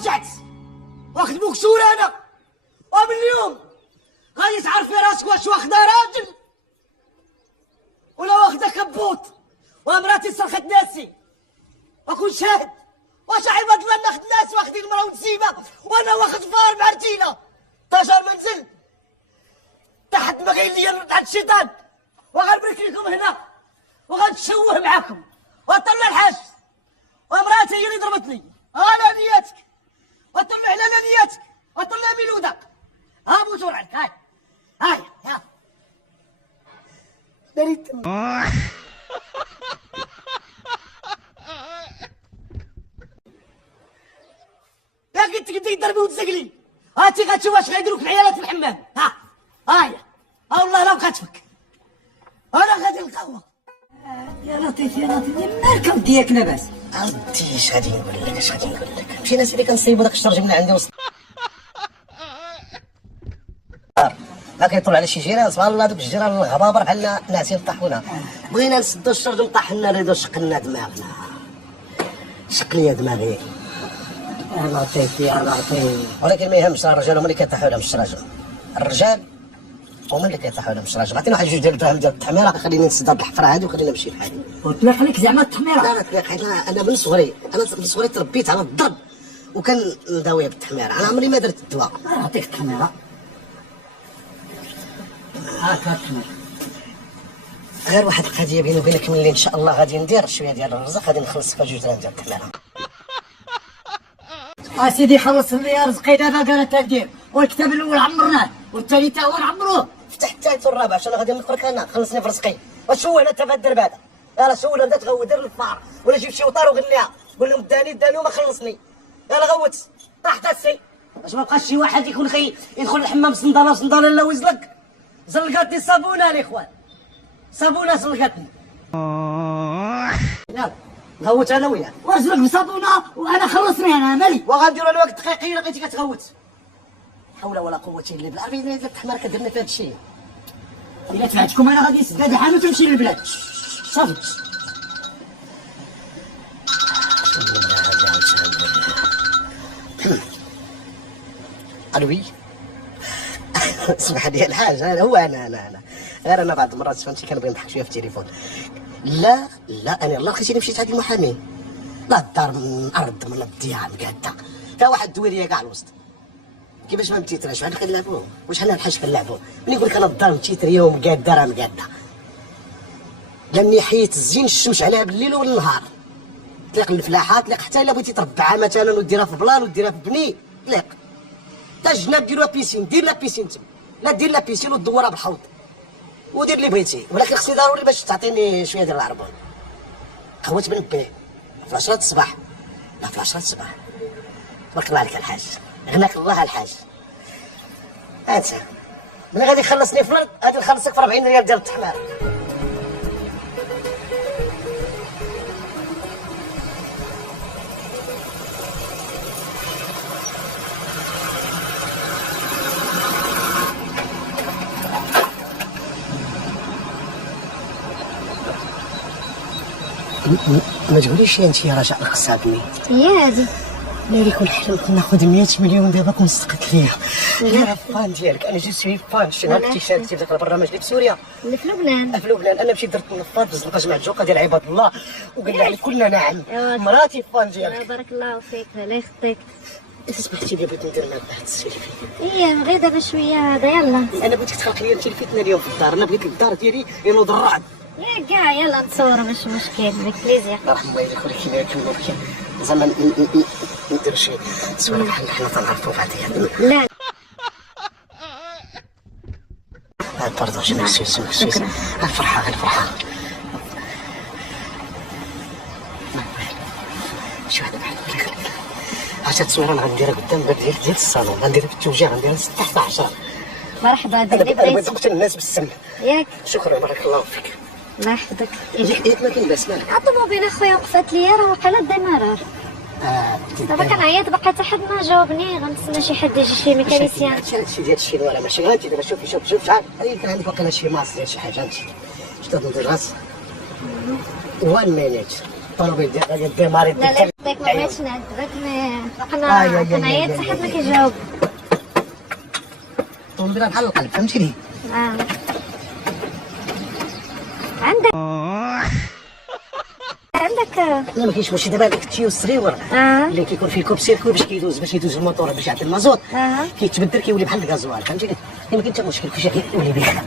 ورجعت واخد مكسور انا، ومن اليوم غادي تعرفي راسك واش واخده راجل ولا واخده كبوط. ومراتي سرخت ناسي وكون شاهد. واش عباد الله ناخد ناس واخدين المراه ونسيبها وانا واخد فار مع رجيله طاجر منزل تحت ما غير ليا نرد عند الشيطان وغنبرك لكم هنا وغنتشوه معاكم وطلع الحاج. ومراتي هي اللي ضربتني على نياتك وطلع على نياتك وطلع ميلودك. ها بوزور عليك. هاي ها دريت يا قلت لك تضربي وتزقلي. هاتي غتشوف واش غيديروك العيالات في الحمام. ها والله لا بغاتفك انا غادي نلقاوها. يا لطيف يا لطيف المركب ديالك لاباس. عرفتي اش غادي نقول لك اش غادي نقول لك. مشي ناس اللي كنصيبوا داك الشرج من عندي وسط ما كيطول على شي جيران سبحان الله. دوك الجيران الغبابره بحالنا ناس يطيحونا. بغينا نسدو الشرج نطحنا ريدو شقلنا دماغنا. شق ليا دماغي يا لطيف يا لطيف. ولكن ما يهمش الرجال هما اللي كيطيحوا لهم الشراجم. الرجال هما اللي كيطيحوا لهم الشراجم. عطينا واحد جوج ديال الدراهم ديال التحميره خليني نسد هاد الحفره هادي وخلينا نمشي لحالي. وتلاق لك زعما التحميره؟ لا تلاق. انا من صغري تربيت على الضرب وكنداويه بالتحميره. انا عمري ما درت الدواء. نعطيك التحميره. هاكا التحميره. غير واحد القضيه بيني وبينك ملي ان شاء الله غادي ندير شويه ديال الرزق غادي نخلصك جوج دراهم ديال التحميره. سيدي خلص لي رزقي دابا قالت تدير. والكتاب الاول عمرناه والثاني تا هو نعمروه. فتح الثالث والرابع عشان غادي نخرك انا. خلصني في رزقي وشوه انت في الدرب هذا. يلا شوه انت تغودر الفار ولا جيب شي وطار وغنيها قول لهم داني وما خلصني. يلا غوت طاح تاسي باش ما بقاش شي واحد يكون يدخل الحمام صنداله لا ويزلق. زلقتني الصابونه الاخوان صابونه زلقتني. يلا غوت انا وياك. وازلق بصابونه وانا خلصني انا مالي. وغنديروا لك دقيقه الا بقيتي كتغوت. حول ولا قوه الا بالله. عرفتي الا التحمار كديرنا في هذا الشيء. الا تبعتكم انا غادي نسد هذا الحانوت ونمشي للبلاد صافي. الوي اسمح لي الحاج. هو انا غير انا بعض المرات فهمتي كنبغي نضحك شويه في التليفون. لا انا الله لقيتيني مشيت عند المحامين. لا الدار من الارض من الضياع مقاده فيها واحد الدويريه كاع الوسط. كيفاش ما متيتراش واحد كنلعبوه واش حنا الحاج كنلعبوه. ملي نقول لك انا الدار متيتريه ومقاده راه مقاده. لاني حيت الزين الشمس عليها بالليل والنهار. تليق الفلاحه تليق حتى الا بغيتي تربعها مثلا وديرها في بلان وديرها في بني تليق. تا الجناب ديروها بيسين دير لا بيسين تما لا دير لا بيسين ودورها بالحوض ودير اللي بغيتي. ولكن خصني ضروري باش تعطيني شويه ديال العربون. قهوه بنبه في 10 الصباح. لا في 10 الصباح. تبارك الله عليك الحاج غناك الله الحاج. هات ملي غادي يخلصني في الارض غادي نخلصك في 40 ريال ديال التحمار. ما تقوليش انت يا رجاء القصابني. هي هادي ناري كون حلمت ناخذ 100 مليون دابا كون صدقت ليا. انا فان ديالك انا جو سوي فان. شنو شاركتي في ذاك البرنامج اللي في سوريا اللي في لبنان. في لبنان انا مشيت درت نفاض في الزنقه جمع الجوقه ديال عباد الله وقال لي عليك كلنا ناعم. مراتي فان ديالك. بارك الله فيك الله يخطيك. سمحتي لي بغيت ندير معاك واحد السيلفي. هي غير دابا شويه هذا يلا. انا بغيتك تخلق لي تلفيتنا اليوم في الدار. انا بغيت الدار ديالي ينوض الرعد. يا كاع يلا نتصور ماشي مشكل بك بليزير. رحم والديك ولكن كيما بك زعما ندير شي تصوير بحال حنا تنعرفوا بعضياتنا. لا باردون شي ميرسي الفرحه شي واحد بحال الله يخليك. هاد التصويره انا غنديرها قدام الباب ديال الصالون غنديرها في التوجيه غنديرها 6 حتى 10. مرحبا انا بغيت نقتل الناس بالسم. ياك شكرا بارك الله فيك. الله يحفظك. ياك ما كاين باس مالك. الطوموبيل اخويا وقفات ليا راه وقع لها الدمار. دابا كنعيط باقي حتى حد ما جاوبني. غنتسنى شي حد يجي شي ميكانيسيان. هادشي ديال الشينوا راه ماشي غادي دابا شوفي شوف شحال يمكن عندك واقيلا شي ماس ديال شي حاجه انت شتو ندير راس 1 مينيت الطوموبيل ديالك غادي ديماري. لا يرضيك ما بغيتش نعذبك مي كنعيط حتى حد ما كيجاوب. طنبيله بحال القلب فهمتيني. عندك لا ما كاينش ماشي دابا هذاك التيو الصغير اللي كيكون فيه كوب سيركو باش يدوز الموتور باش يعطي المازوت كيتبدل كيولي بحال الغازوال فهمتيني. ما كاين حتى مشكل كلشي كيولي بخير.